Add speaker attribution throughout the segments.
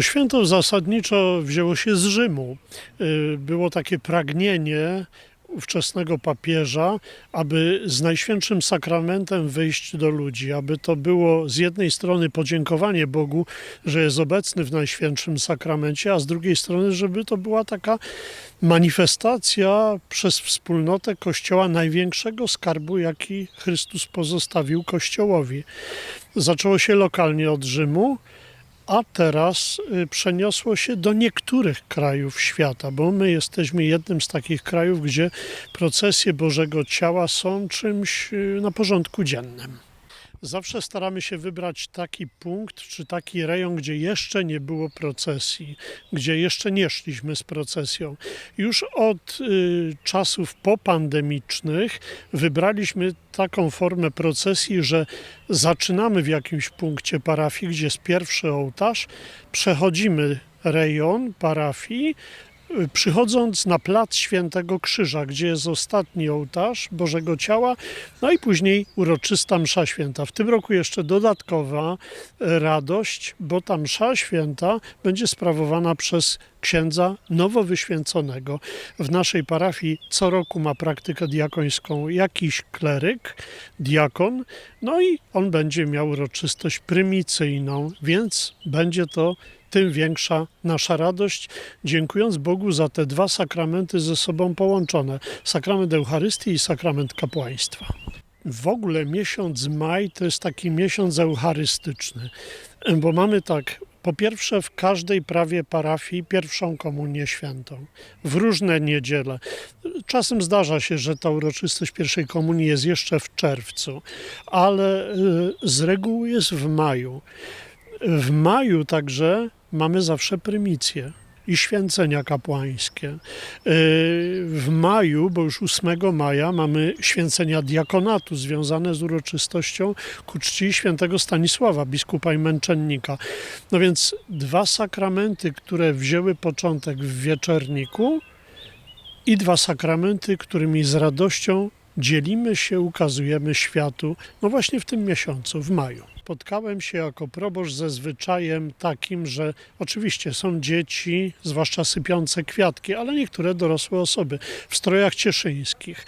Speaker 1: To święto zasadniczo wzięło się z Rzymu. Y, Było takie pragnienie ówczesnego papieża, aby z Najświętszym Sakramentem wyjść do ludzi, aby to było z jednej strony podziękowanie Bogu, że jest obecny w Najświętszym Sakramencie, a z drugiej strony, żeby to była taka manifestacja przez wspólnotę Kościoła największego skarbu, jaki Chrystus pozostawił Kościołowi. Zaczęło się lokalnie od Rzymu, a teraz y, przeniosło się do niektórych krajów świata, bo my jesteśmy jednym z takich krajów, gdzie procesje Bożego Ciała są czymś y, na porządku dziennym. Zawsze staramy się wybrać taki punkt czy taki rejon, gdzie jeszcze nie było procesji, gdzie jeszcze nie szliśmy z procesją. Już od y, czasów popandemicznych wybraliśmy taką formę procesji, że zaczynamy w jakimś punkcie parafii, gdzie jest pierwszy ołtarz, przechodzimy rejon parafii, przychodząc na plac Świętego Krzyża, gdzie jest ostatni ołtarz Bożego Ciała, no i później uroczysta msza święta. W tym roku jeszcze dodatkowa e, radość, bo ta msza święta będzie sprawowana przez księdza nowo wyświęconego. W naszej parafii co roku ma praktykę diakońską jakiś kleryk, diakon, no i on będzie miał uroczystość prymicyjną, więc będzie to tym większa nasza radość, dziękując Bogu za te dwa sakramenty ze sobą połączone: sakrament Eucharystii i sakrament kapłaństwa. W ogóle miesiąc maj to jest taki miesiąc eucharystyczny, bo mamy tak. Po pierwsze, w każdej prawie parafii pierwszą komunię świętą, w różne niedziele. Czasem zdarza się, że ta uroczystość pierwszej komunii jest jeszcze w czerwcu, ale y, z reguły jest w maju. W maju także mamy zawsze prymicję i święcenia kapłańskie. Yy, W maju, bo już 8 maja, mamy święcenia diakonatu związane z uroczystością ku czci świętego Stanisława, biskupa i męczennika. No więc dwa sakramenty, które wzięły początek w wieczorniku i dwa sakramenty, którymi z radością dzielimy się, ukazujemy światu, no właśnie w tym miesiącu, w maju. Spotkałem się jako proboszcz ze zwyczajem takim, że oczywiście są dzieci, zwłaszcza sypiące kwiatki, ale niektóre dorosłe osoby w strojach cieszyńskich.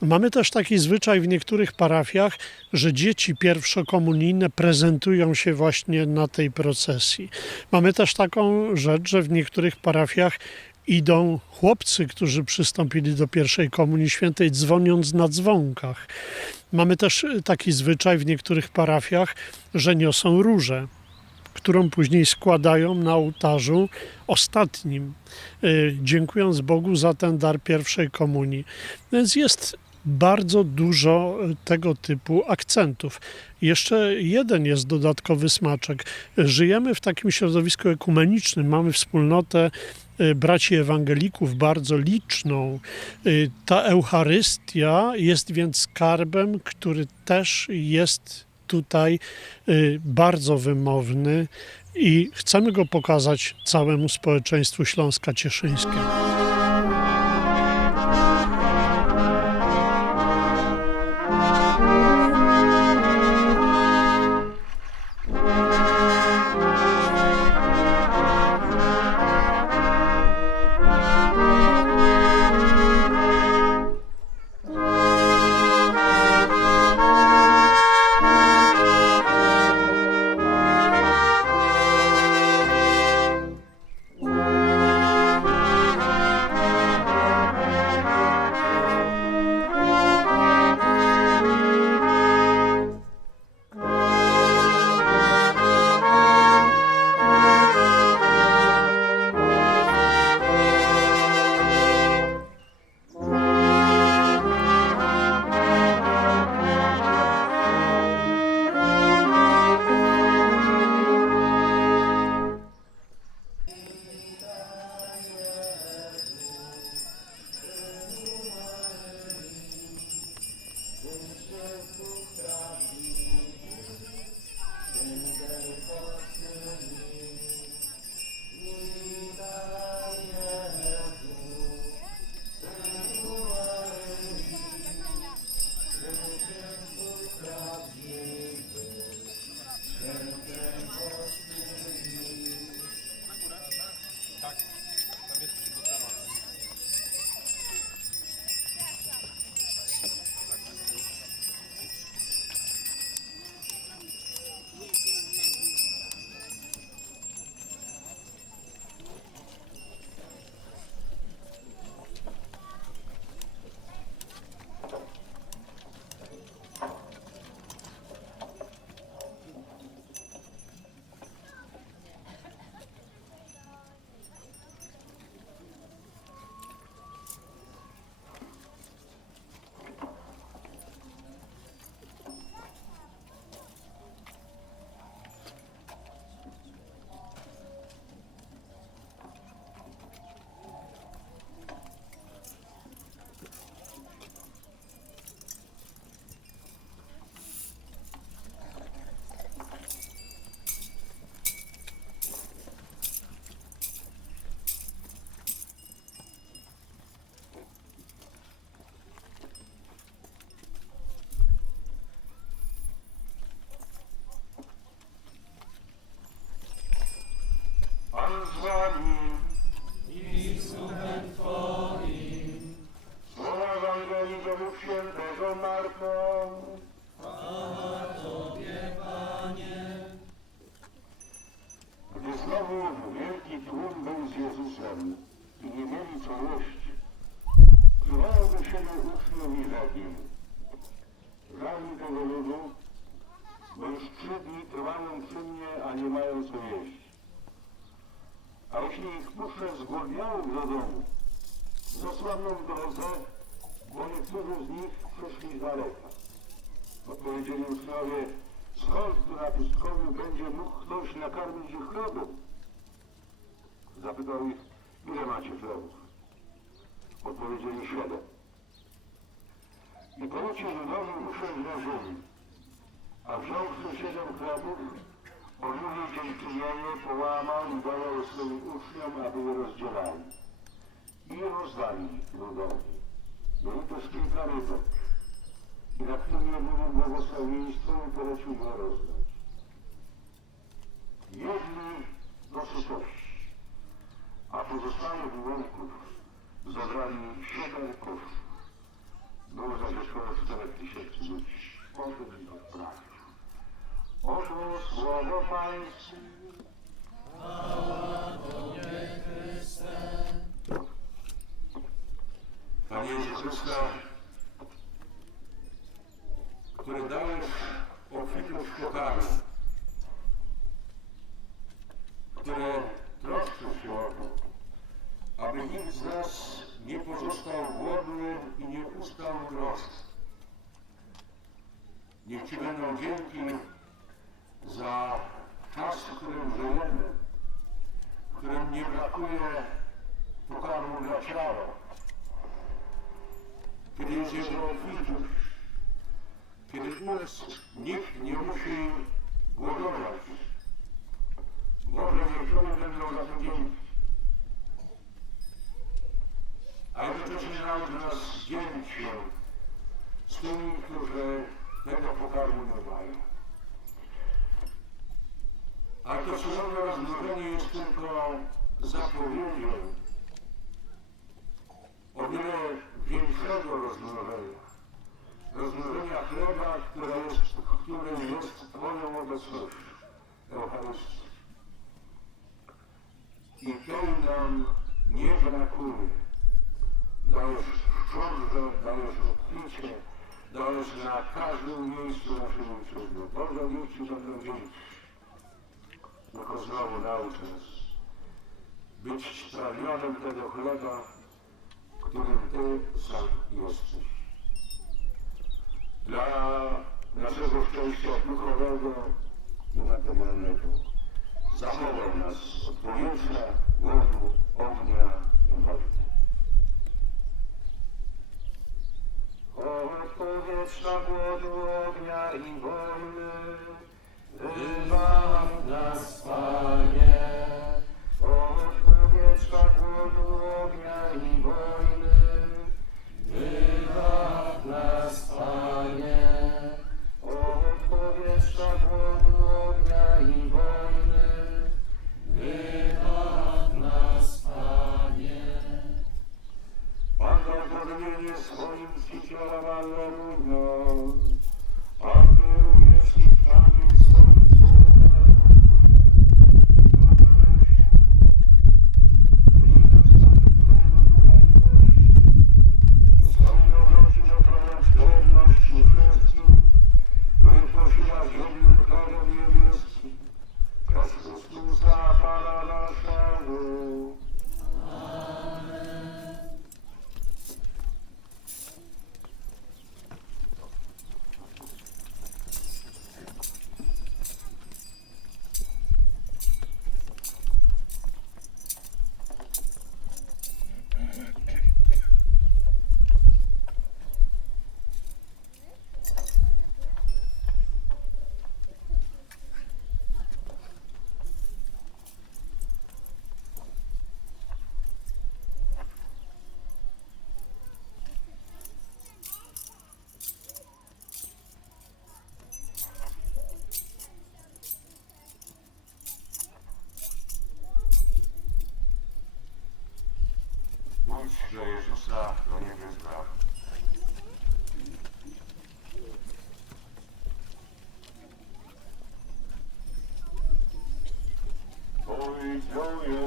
Speaker 1: Mamy też taki zwyczaj w niektórych parafiach, że dzieci pierwszokomunijne prezentują się właśnie na tej procesji. Mamy też taką rzecz, że w niektórych parafiach idą chłopcy, którzy przystąpili do pierwszej komunii świętej, dzwoniąc na dzwonkach. Mamy też y, taki zwyczaj w niektórych parafiach, że niosą różę, którą później składają na ołtarzu ostatnim, y, dziękując Bogu za ten dar pierwszej komunii. Więc jest bardzo dużo y, tego typu akcentów. Jeszcze jeden jest dodatkowy smaczek. Żyjemy w takim środowisku ekumenicznym, mamy wspólnotę braci ewangelików bardzo liczną. Y, Ta Eucharystia jest więc skarbem, który też jest tutaj y, bardzo wymowny i chcemy go pokazać całemu społeczeństwu Śląska Cieszyńskiego.
Speaker 2: Matko, Chwała Tobie, Panie. Gdy znowu wielki tłum był z Jezusem i nie mieli co jeść, zwałoby się na uczniów i rzekł. Zanim tego ludu, bo już trzy dni trwają przy mnie, a nie mają co jeść. A jeśli ich puszczę zgłodniałych do domu, zasłaną grozę, bo niektórzy z nich przyszli z daleka. Odpowiedzieli uczniowie, skąd tu na pustkowiu będzie mógł ktoś nakarmić ich chlebem? Zapytał ich, ile macie chlebów? Odpowiedzieli siedem. I polecił ludowi usiąść na ziemi, a wziąwszy siedem chlebów, odmówił dziękczynienie, połamał i dawał swoim uczniom, aby je rozdzielali. I rozdali ludowi. Kilka rybek. I na nie było błogosławieństwo i polecił go rozdać. Jedni do sytości, a pozostałych łąków zabrali siedem. Było zaś około czterech tysięcy ludzi. Potem ich odprawił. Oto słowo Pańskie. Panie Jezusa, który dałeś obfitość pokarmu, które troszczy się o to, aby nikt z nas nie pozostał głodny i nie ustał drodze. Niech Ci będą dzięki za czas, w którym żyjemy, w którym nie brakuje pokarmu dla ciała, jego obfitość, kiedy u nikt nie musi głodować. Boże, niektórzy będą za to dzięki. A jednocześnie naucz nas dzielić się z tymi, którzy tego pokarmu nie mają. A to cudowne rozmnożenie jest tylko zapowiedzią o wiele większego rozmnożenia. Rozmnożenia chleba, które jest, którym jest Twoją obecnością. Eucharystii. I tej nam nie brakuje. Dajesz szczodrze, dajesz obficie, dajesz na każdym miejscu naszej ojczyzny. Boże, niech Ci będą dzięki. Tylko znowu naucz nas być spragnionym tego chleba, którym Ty sam jesteś. Dla naszego szczęścia duchowego i materialnego zachowaj nas od powietrza, głodu, ognia i wody. Od powietrza, głodu, ognia i wojny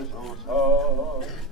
Speaker 2: do Jezusa,